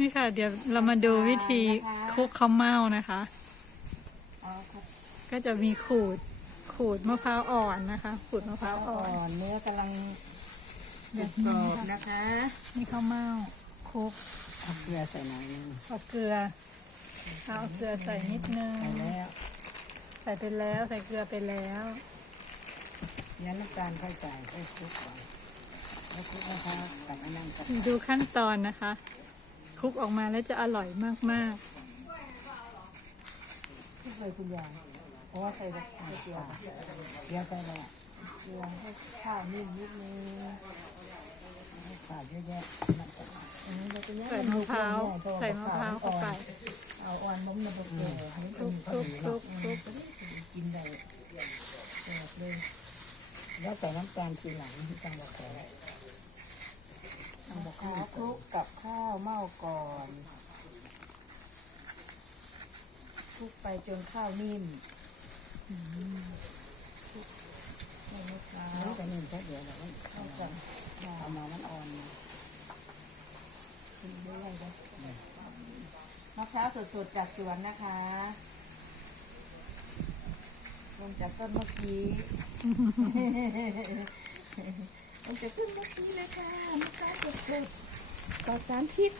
นี่ค่ะ เดี๋ยวเรามาดูวิธีคลุกข้าวเม่านะคะเอาครับก็จะมีขูดขูดมะพร้าวอ่อนนะคะ ขูดมะพร้าวอ่อ่ออนนเนื้อกำลังแบบกรนี้อบค่ะนะคะนี่ข้าวเม่าคลุกเอาเกลือใส่หน่อยนึงเอาเกลือเอาเกลือใส่นิดนึงใส่แล้วใส่ไปแล้วใส่เกลือไปแล้วยันน้ำตาลค่อยใส่ค่อยคลุกก่อนแล้วคลุกนะคะกับอันนั้นกับดูขั้นตอนนะคะ คลุกออกมาแล้วจะอร่อยมากคลุกเลยคุณยายเพราะว่าใส่แบบเกลือเกลือใส่แล้วเกลือให้ข้าวนิ่มนิดนึงให้ขาดเยอะแยะใส่มะพร้าวใส่มะพร้าวเข้าไปเอาอ่อนน้ำมันเกลือให้คลุกคลุกคลุกคลุกกินได้แซ่บเลยแล้วใส่น้ำตาลทีหลังจังหวะขอจังหว ขอคลุกกับข้าวเม่าก่อนคลุกไปจนข้าวนิ่มคลุกในมะพร้าวจะนิ่มแค่เดียวแต่ว่าเข้ากันเอามามันอ่อนกินได้เลยนะมะพร้าวสดๆจากสวนนะคะลงจากต้นเมื่อกี้มันจะขึ้นเมื่อกี้เลยค่ะ มะพร้าวสดๆปลอดสารพิษ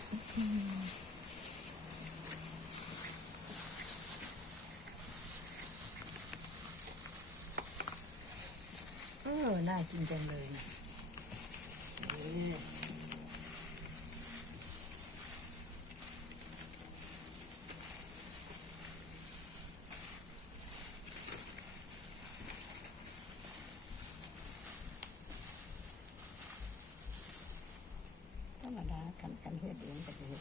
เออ น่ากินจังเลยนะเออ ธรรมดากันกันเฮ็ดเองก็เฮ็ด